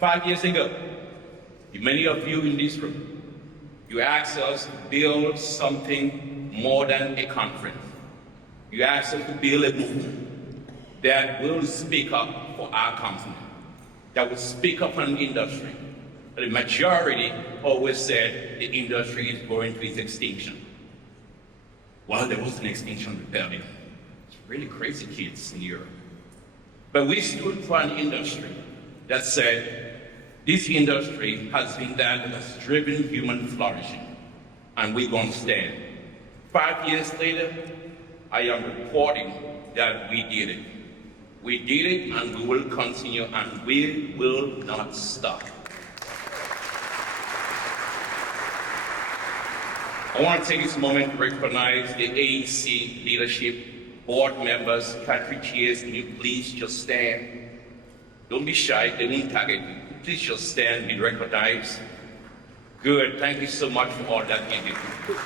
5 years ago, many of you in this room, you asked us to build something more than a conference. You asked us to build a movement that will speak up for our continent, that will speak up on the industry. The majority always said the industry is going to its extinction. Well, there was an extinction rebellion. It's really crazy kids in Europe. But we stood for an industry that said, this industry has been that has driven human flourishing, and we're going to stand. 5 years later, I am reporting that we did it. We did it, and we will continue, and we will not stop. I want to take this moment to recognize the AEC leadership, board members, country chairs. Can you please just stand? Don't be shy, they won't target you. Please just stand, be recognized. Good, thank you so much for all that you did.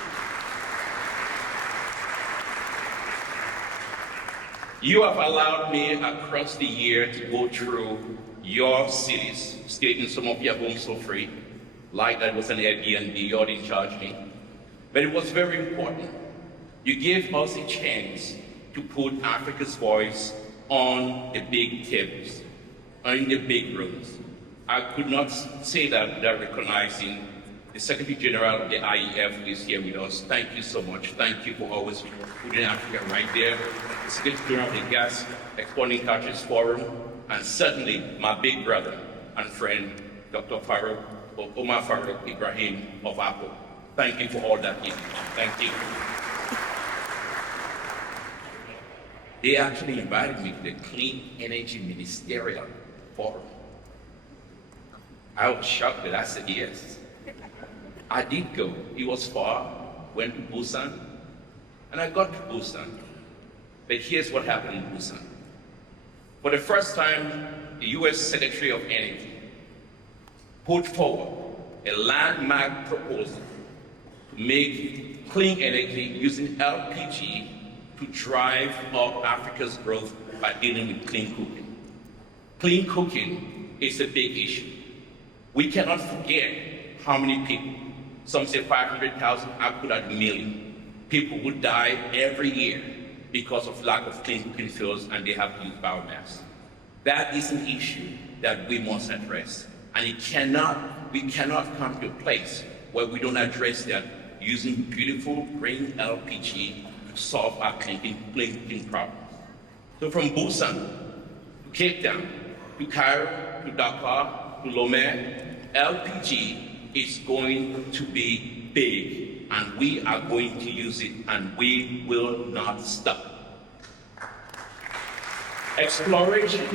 You have allowed me across the year to go through your cities, stayed in some of your homes for free, like that was an Airbnb, you didn't charge me. But it was very important. You gave us a chance to put Africa's voice on the big tables, in the big rooms. I could not say that without recognizing the Secretary General of the IEF who is here with us. Thank you so much. Thank you for always putting Africa right there. The Secretary General of the Gas Exporting Countries Forum, and certainly my big brother and friend, Dr. Omar Farouk Ibrahim of Apple. Thank you for all that you do. Thank you. They actually invited me to the Clean Energy Ministerial Forum. I was shocked that I said yes. I did go. It was far, went to Busan, and I got to Busan. But here's what happened in Busan. For the first time, the US Secretary of Energy put forward a landmark proposal to make clean energy using LPG to drive up Africa's growth by dealing with clean cooking. Clean cooking is a big issue. We cannot forget how many people, some say 500,000, I put at 1 million, people would die every year because of lack of clean cooking fuels, and they have to use biomass. That is an issue that we must address. And we cannot come to a place where we don't address that using beautiful green LPG to solve our clean cooking problems. So from Busan to Cape Town, to Cairo, to Dakar, to Lomé, LPG is going to be big, and we are going to use it, and we will not stop. Exploration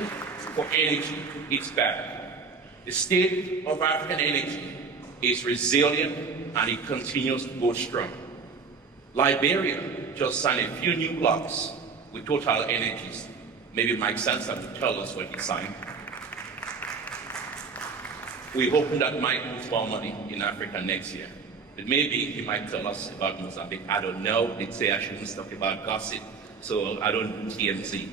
for energy is bad. The state of African energy is resilient, and it continues to go strong. Liberia just signed a few new blocks with Total Energies. Maybe Mike Sansa will tell us what he signed. We hope that Mike moves more money in Africa next year. But maybe he might tell us about Mozambique. I don't know. They'd say I shouldn't talk about gossip, so I don't do TMZ.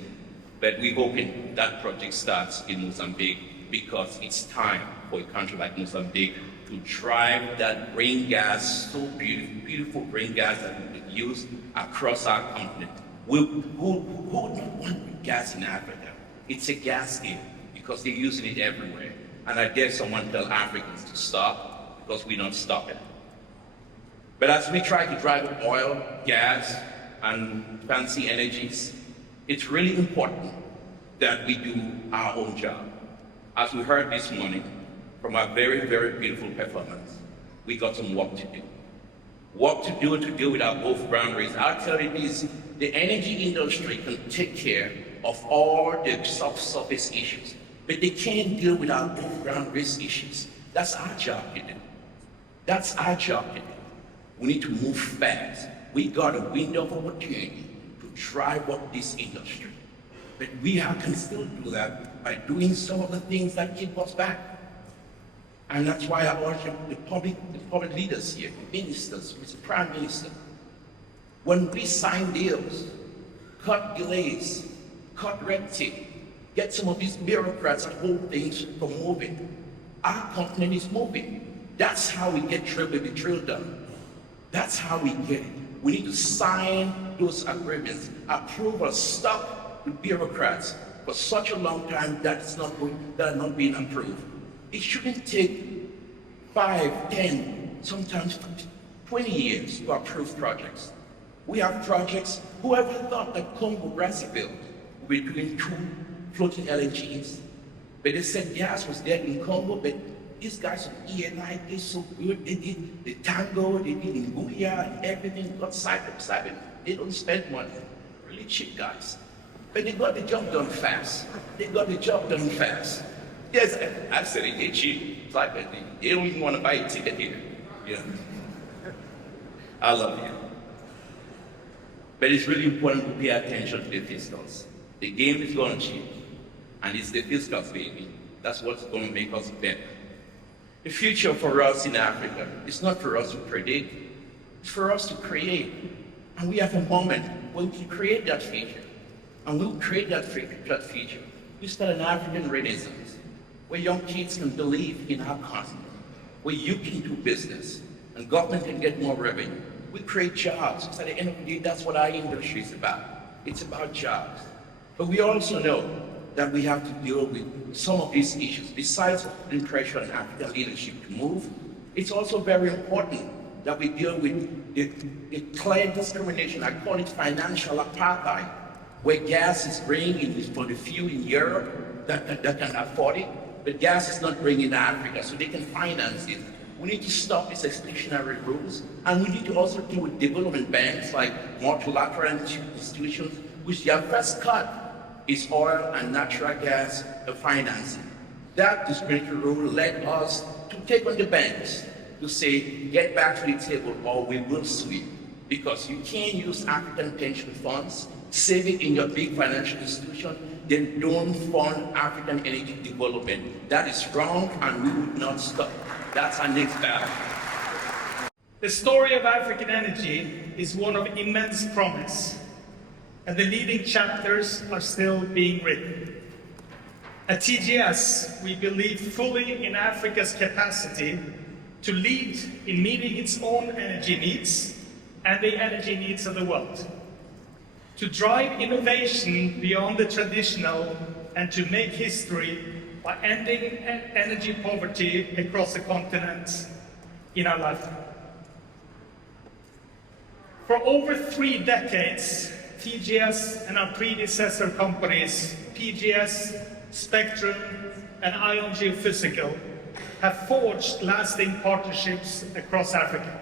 But we're hoping that project starts in Mozambique, because it's time for a country like Mozambique to drive that green gas, so beautiful green gas that we could use across our continent. Who would not want gas in Africa? It's a gas game, because they're using it everywhere. And I dare someone tell Africans to stop, because we're not stopping. But as we try to drive oil, gas, and fancy energies, it's really important that we do our own job. As we heard this morning from a very, very beautiful performance, we got some work to do. Work to do with our both boundaries. I'll tell you this, the energy industry can take care of all the subsurface issues, but they can't deal with our ground risk issues. That's our job to do. That's our job to do. We need to move fast. We got a window of opportunity to drive up this industry. But we can still do that by doing some of the things that keep us back. And that's why I urge the public leaders here, the ministers, Mr. Prime Minister, when we sign deals, cut delays, cut red tape, get some of these bureaucrats that hold things from moving. Our continent is moving. That's how we get drill baby drill done. That's how we get it. We need to sign those agreements, approve or stop with bureaucrats for such a long time that are not being approved. It shouldn't take 5, 10, sometimes 20 years to approve projects. We have projects, whoever thought that Congo Brazzaville would be doing 2 floating LNGs? But they said gas was there in Congo, but these guys from ENI, they're so good. They did the tango, they did in Booyah, and everything got Cyprus. They don't spend money. Really cheap guys. But they got the job done fast. Yes, I said it, they're cheap. It's like they don't even want to buy a ticket here. Yeah. I love you. But it's really important to pay attention to the fiscals. The game is going to change. And it's the fiscals, baby. That's what's going to make us better. The future for us in Africa is not for us to predict, it's for us to create. And we have a moment when we can create that future. And we'll create that future. We start an African Renaissance, where young kids can believe in our continent, where you can do business, and government can get more revenue. We create jobs, because at the end of the day, that's what our industry is about. It's about jobs. But we also know that we have to deal with some of these issues. Besides putting pressure on African leadership to move, it's also very important that we deal with the clear discrimination. I call it financial apartheid, where gas is bringing for the few in Europe that can afford it, but gas is not bringing to Africa, so they can finance it. We need to stop these exclusionary rules, and we need to also deal with development banks like multilateral institutions, which their first cut is oil and natural gas financing. That discriminatory rule led us to take on the banks to say, get back to the table or we will sue you. Because you can't use African pension funds, save it in your big financial institution, then don't fund African energy development. That is wrong and we would not stop. That's our next battle. The story of African energy is one of immense promise, and the leading chapters are still being written. At TGS, we believe fully in Africa's capacity to lead in meeting its own energy needs and the energy needs of the world, to drive innovation beyond the traditional and to make history by ending energy poverty across the continent in our lifetime. For over 3 decades, TGS and our predecessor companies, PGS, Spectrum, and Ion Geophysical, have forged lasting partnerships across Africa,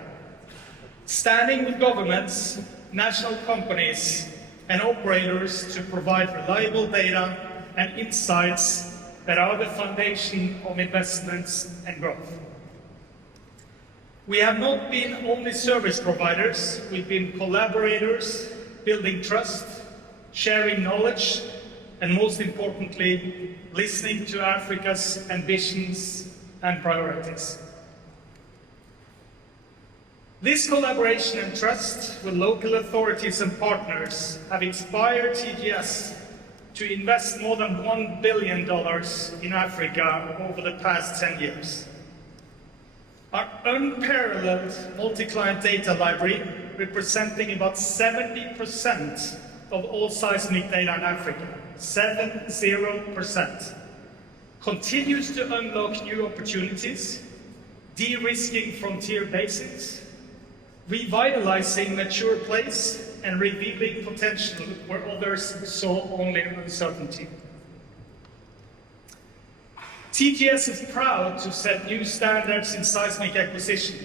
standing with governments, national companies, and operators to provide reliable data and insights that are the foundation of investments and growth. We have not been only service providers, we've been collaborators, building trust, sharing knowledge, and most importantly, listening to Africa's ambitions and priorities. This collaboration and trust with local authorities and partners have inspired TGS to invest more than $1 billion in Africa over the past 10 years. Our unparalleled multi-client data library, representing about 70% of all seismic data in Africa, 70%, continues to unlock new opportunities, de-risking frontier basins, revitalizing mature plays, and revealing potential where others saw only uncertainty. TGS is proud to set new standards in seismic acquisition,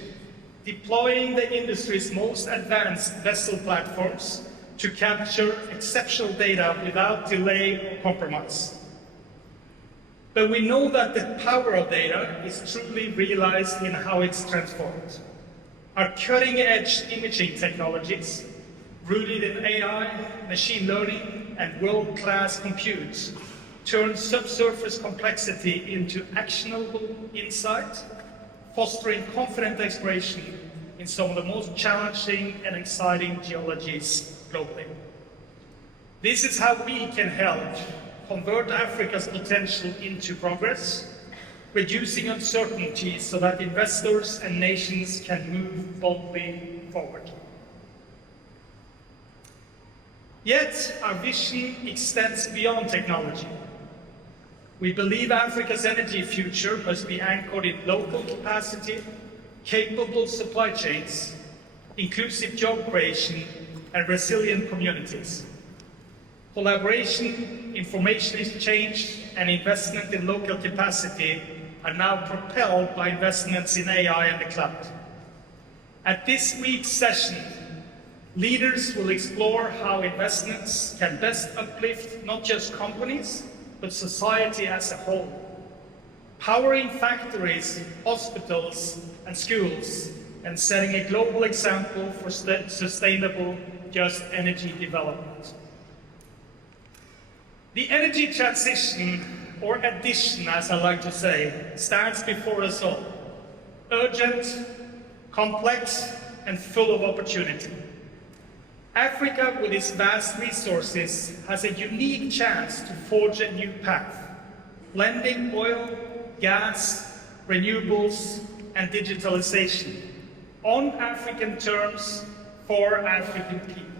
deploying the industry's most advanced vessel platforms to capture exceptional data without delay or compromise. But we know that the power of data is truly realized in how it's transformed. Our cutting-edge imaging technologies, rooted in AI, machine learning, and world-class compute, turn subsurface complexity into actionable insight, fostering confident exploration in some of the most challenging and exciting geologies globally. This is how we can help convert Africa's potential into progress, reducing uncertainty so that investors and nations can move boldly forward. Yet, our vision extends beyond technology. We believe Africa's energy future must be anchored in local capacity, capable supply chains, inclusive job creation, and resilient communities. Collaboration, information exchange, and investment in local capacity are now propelled by investments in AI and the cloud. At this week's session, leaders will explore how investments can best uplift not just companies, but society as a whole, powering factories, hospitals, and schools, and setting a global example for sustainable, just energy development. The energy transition, or addition as I like to say, stands before us all, urgent, complex, and full of opportunity. Africa, with its vast resources, has a unique chance to forge a new path, blending oil, gas, renewables, and digitalization on African terms for African people.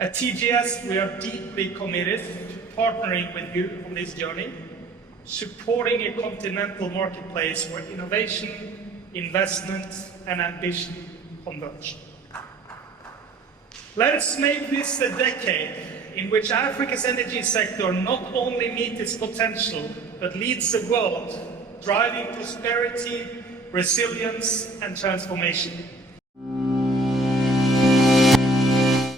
At TGS, we are deeply committed to partnering with you on this journey, supporting a continental marketplace where innovation, investment, and ambition converge. Let's make this the decade in which Africa's energy sector not only meets its potential, but leads the world, driving prosperity, resilience, and transformation.